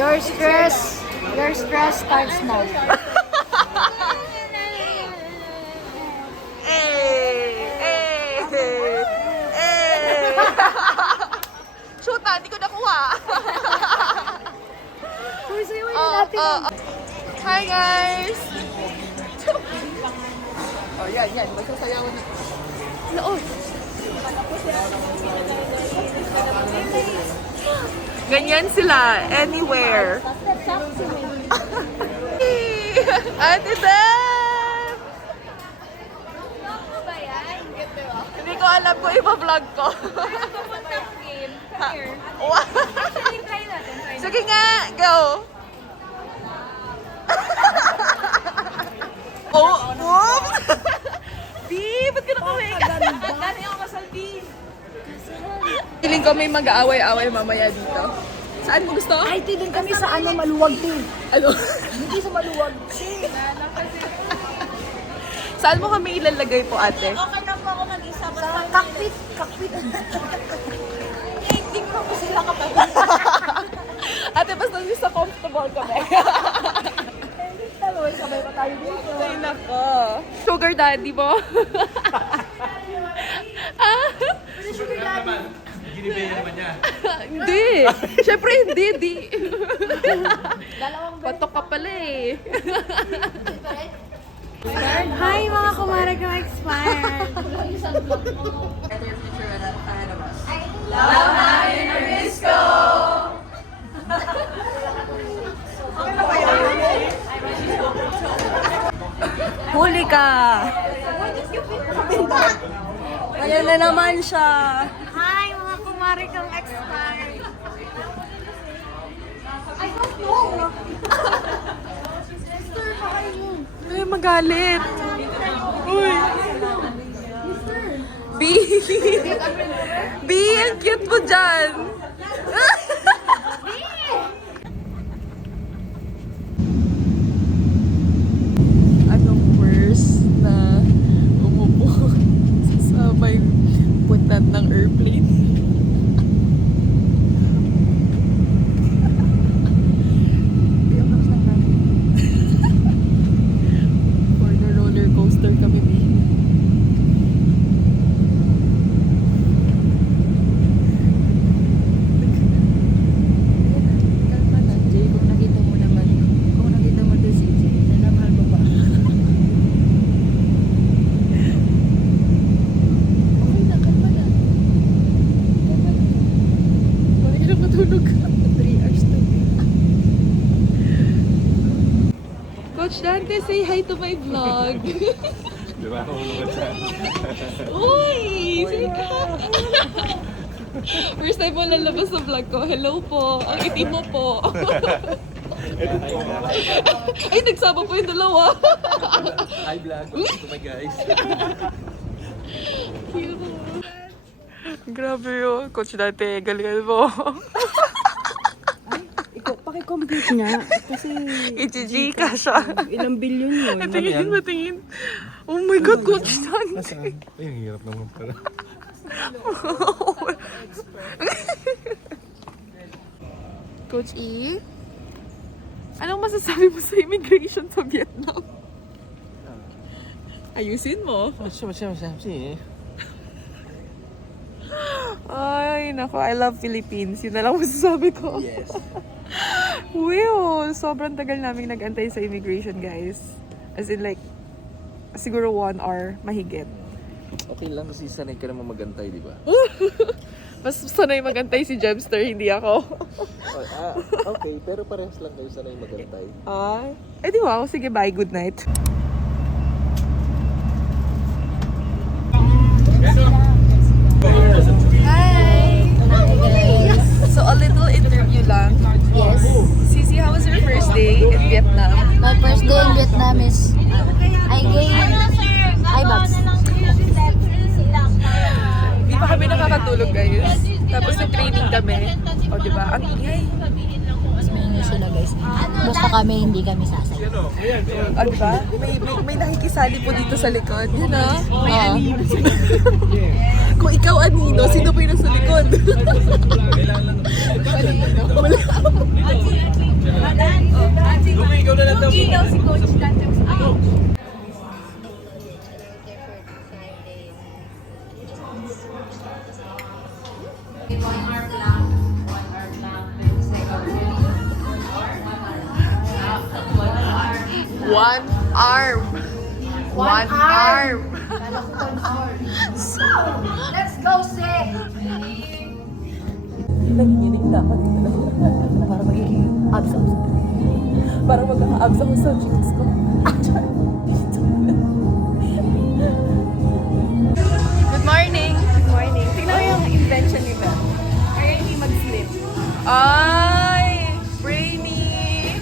Your stress starts now. Shoot na, hindi ko nakuha. Hi guys! Oh, yan. Magsasayawan na. Noon. Ganyan sila, anywhere. Ate Deb! Hindi ko alam kung ipa-vlog ko. Sige nga, go! Oh, whoops! B, ba't ka nakawig? Dati ako kasal, B. Feeling ko may mag-aaway-aaway mamaya dito. Saan mo gusto? Ay, din kami sa maluwag din. Ano? Hindi sa maluwag. Saan mo kami ilalagay po, ate? Okay lang po ako mag-isa. Sa cockpit. Hindi ko po sila kapag. Ate, basta gusto comfortable kami. Sabay pa tayo dito. Ay, nako. Sugar daddy mo? Sugar daddy. Ginibaya naman niya. Hindi. Siyempre hindi, di. Dalawang Patok ka pala eh. Hi mga kumare ko expired. Huli ka. Ayan na naman siya. Hi mga kumare kong expired. Ay, magalit. Uy. B. B, ang cute mo dyan. Anong worst na umupo sa may putat ng airplane? For the roller coaster kami, B. Coach Dante, say hi to my vlog. Di ba? Hulungan siya. Uy! Say hi! First time mo lalabas sa vlog ko. Hello po. Ang itim mo po. Ay, nagsama po yung dalawa. Hi vlog. Welcome to my guys. Cute. Grabe yun. Coach Dante, galingan mo. Paki-compute nga. Kasi I-GG ka siya. ilang bilyon yun. Matingin. Oh my God, Coach Dante. Nasaan? Ay, ang hirap naman pala. Coach E? Anong masasabi mo sa immigration sa Vietnam? Ayusin mo. Siya. Ay, nako, I love Philippines. Yun na lang masasabi ko. Yes. Wow, sobrang tagal namin nag-antay sa immigration, guys. As in like, siguro 1 hour mahigit. Okay lang kasi sanay ka naman magantay, di ba? Mas sanay magantay si Jemster, hindi ako. Okay, pero parehas lang kayo sanay magantay. Di wow, sige, bye, good night. So, a little interview lang. Yes. Sisi, how was your first day in Vietnam? My first day in Vietnam is I gained IBAX. Di pa kami nakakatulog, guys. Tapos nag-training kami. O, di ba? Ang ingay. Mas maingay sila guys. Basta kami, hindi kami sasay. O, di ba? May nakikisali po dito sa likod. Yun, ah. Kung ikaw, Anino, sino pa yung nasa likod? Anino. Ikaw na lang daw. Ikaw si Coach Dancing sa One arm. One arm. Let's go, say! Nanginginig na ako dito. Para magiging abs. Para magkaka-abs ako sa jeans ko. Good morning! Good morning. Tingnan mo yung invention ni Beth. Kaya hindi mag-slip. Ay! Brainy!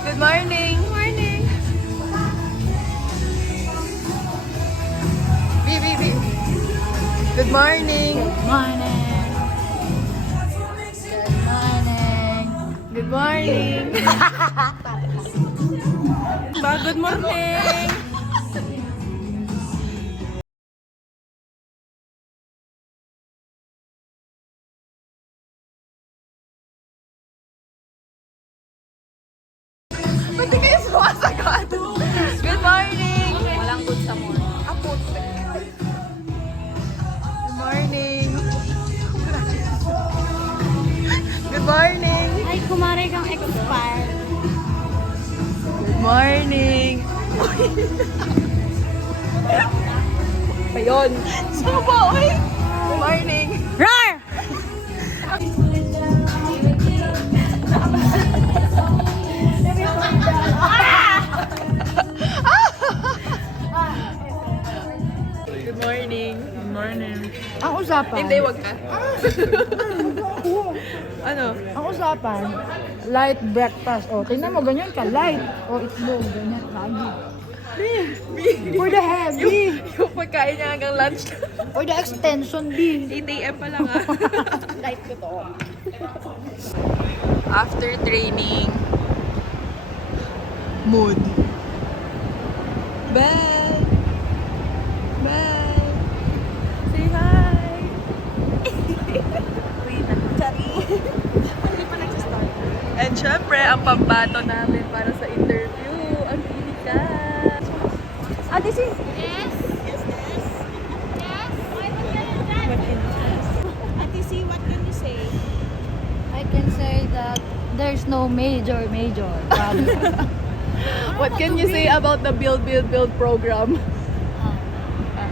Good morning! Good morning! Bibi! Good morning! Morning! Good morning! Good morning! Good morning! Ba't di kayo sumasagot? Good morning! Walang good sa morning. Good morning! Good morning! Ay, kumari kang expired. Good morning! Ayun! Saan ba? Uy! Good morning! Roar! Good morning! Good morning! Ang usapan. Hindi, wag ka. Ano? Ang usapan, light breakfast. O, tingnan mo, ganyan ka, light. O, itlog, ganyan, lagi. For the heavy. Yung pagkain niya hanggang lunch. For the extension, B. 8 a.m. pa lang ah. Light ko to. After training, mood. Bye! Bye! Say hi! Wait, sorry. Hindi pa nagsistart. And syempre, ang pambato namin para sa interview, ang klinika. Ah, this is... Yes. Yes. Yes. Why would you do that? Ate C, what can you say? I can say that there's no major problem. What can you say about the Build program?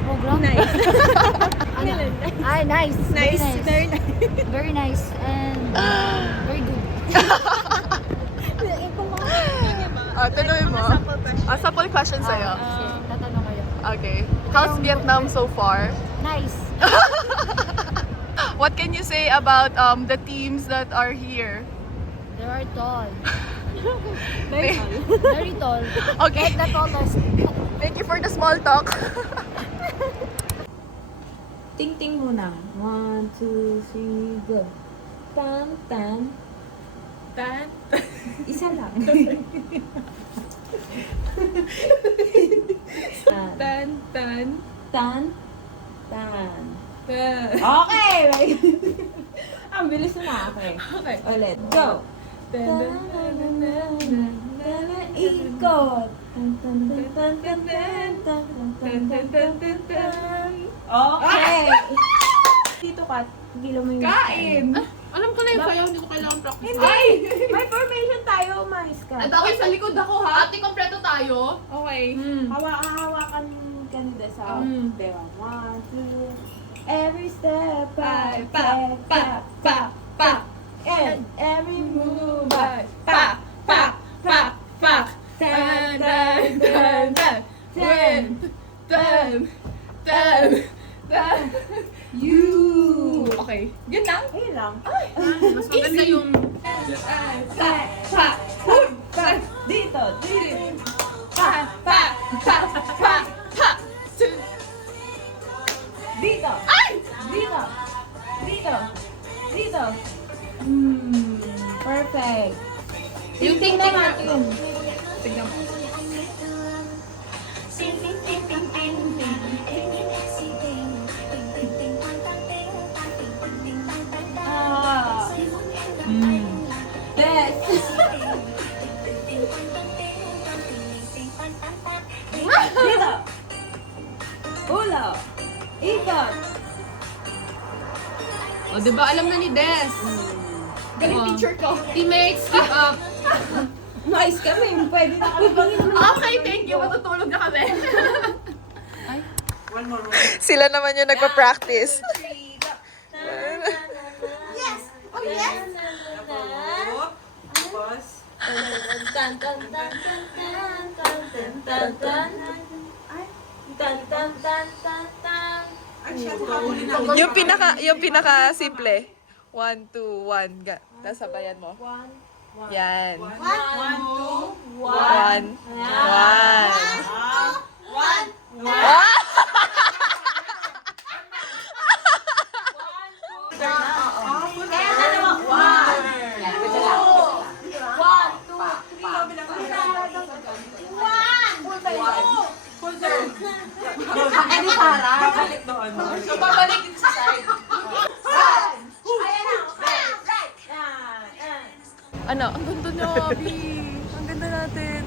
Program? Nice. Ano? Ay, nice. Very Nice. nice. Very nice. Very nice and very good. Tuloy mo. Sample question sa'yo. Sige, tatanong kayo. Okay. How's Vietnam so far? Nice. What can you say about the teams that are here? They are tall. Very Very tall. Okay. Like the tallest. Thank you for the small talk. Ting-ting muna. 1, 2, 3, go. Tan, tan. Tan. Isa lang. Tan. Tan. Tan, tan. Tan. Okay! Ang bilis na. Okay. Okay. Ulit. Go. Tan. Ikot. Tan, tan, tan, tan, tan, tan, tan, tan, tan, tan, tan, tan. Okay. Dito ka. Gilo mo yung Kain! Alam ko na yung sayo, hindi ko kailangan practice. Hindi! May formation tayo, umayos ka. At ako sa likod ako ha? Ate, kompleto tayo? Okay. Hawakan ka nila sa Mm. Diba? 1, 2. Every step I Pa, take, pa, pa, pa. and every move I Pa, pa, pa, pa. Tan, tan, tan, tan. Tan, tan, tan, tan. You. Okay. Yun lang? Ayun lang. Mas maganda yung... Pa, pa, pa, Dito, dito. pa, pa, pa, pa, pa. Dito. Ay! Dito. Dito. Dito. Perfect. Yung Tingnan tingting natin. Tignan mo. Ah. Best. O, diba alam na ni Des? Galing teacher ko. Teammates, keep up. Nice kami. Pwede na kami. Okay, thank you. Matutulog na kami. Sila naman yung nagpa-practice. Yes! Oh, yes! Tan tan tan tan tan tan tan tan. Ay, tan tan tan tan tan. Yung pinaka simple. 1, 2, 1. Tapos sabayan mo. Yan. 1, 2, 1. So, babalik din sa side. Ano? Ang ganda niya, Abby. Ang ganda natin.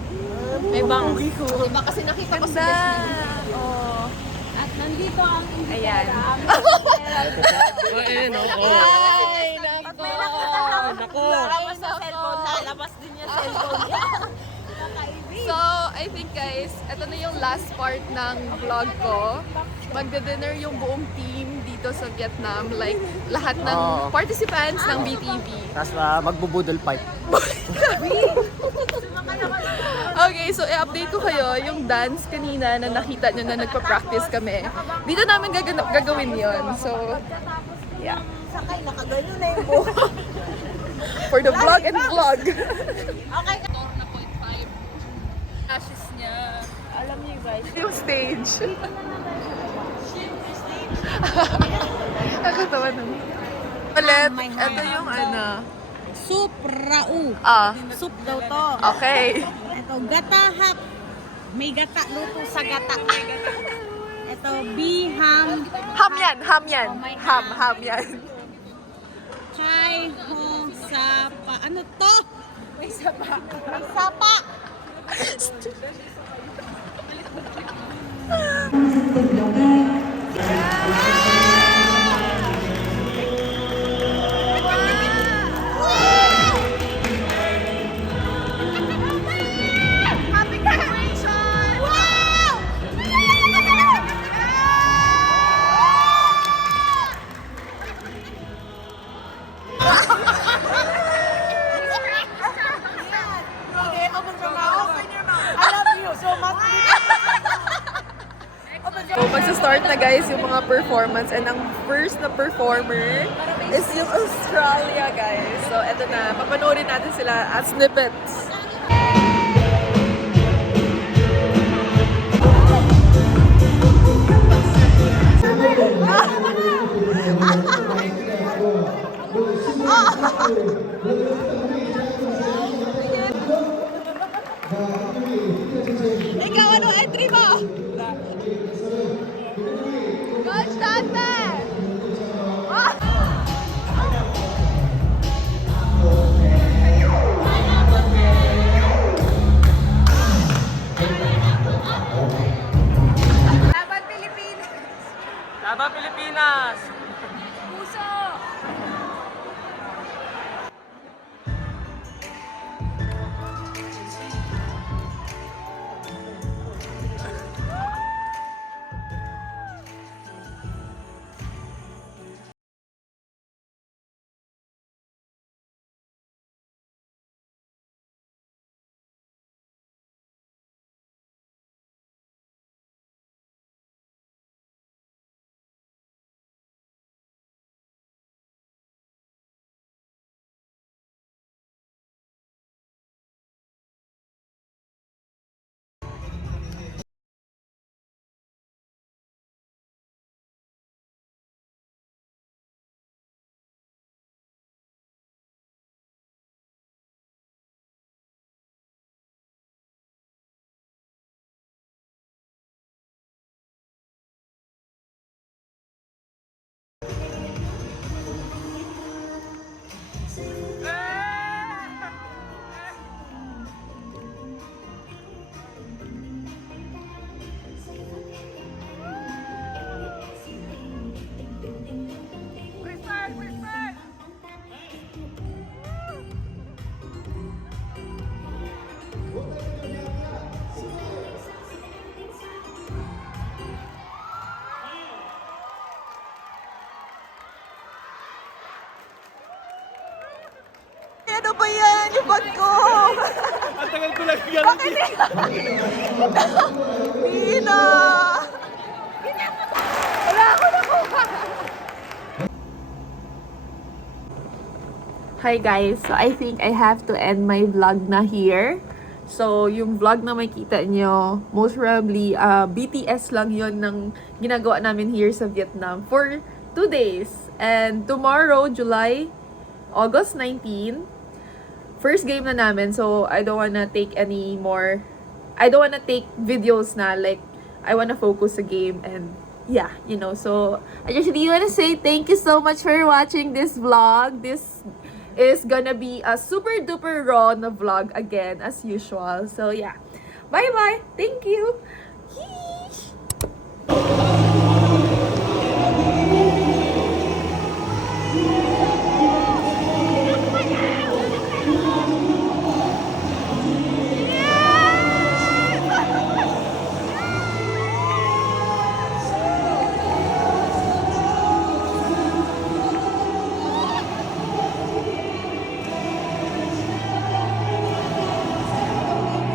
May bang. Diba kasi nakita ko sa Oh. At nandito ang Ayan. Ay, nako. Ay, nako. lalabas sa cellphone. Lalabas din yung cellphone niya. So, I think guys, ito na yung last part ng vlog ko. Magda-dinner yung buong team dito sa Vietnam. Like, lahat ng Oo. participants ng BTV. Tapos magbubudol fight. Okay, so i-update ko kayo yung dance kanina na nakita nyo na nagpa-practice kami. Dito namin gagawin yon. So, yeah. Sakay, nakaganyo na yung buhok. For the vlog and vlog. Okay. Ashes niya. Alam niyo guys, Yung stage. Nakatawa naman. Ulit, ito yung ano. soup rau. Ah, Soup daw to. okay. Ito, gata hap. May gata, luto sa gata. Ito, biham. Ham yan, ham yan. Oh, may Ham yan. Kai ho sapa. Ano to? May sapa. May sapa. So, magsa-start na guys yung mga performance and ang first na performer is yung Australia guys. So, eto na. Papanoorin natin sila at snippets. Ikaw, ano entry mo? Coach Dante! Laban Pilipinas! ba yan? Yung bag ko! Ang tagal ko lang yan. Nina! Wala ako nakuha! Hi guys! So I think I have to end my vlog na here. So, yung vlog na makita nyo, most probably, BTS lang yon ng ginagawa namin here sa Vietnam for 2 days. And tomorrow, August 19, first game na namin. So, I don't wanna take any more, I don't wanna take videos na, like, I wanna focus sa game and yeah, you know. So, I just really wanna say thank you so much for watching this vlog. This is gonna be a super duper raw na vlog again as usual. So yeah, bye bye, thank you. Yee!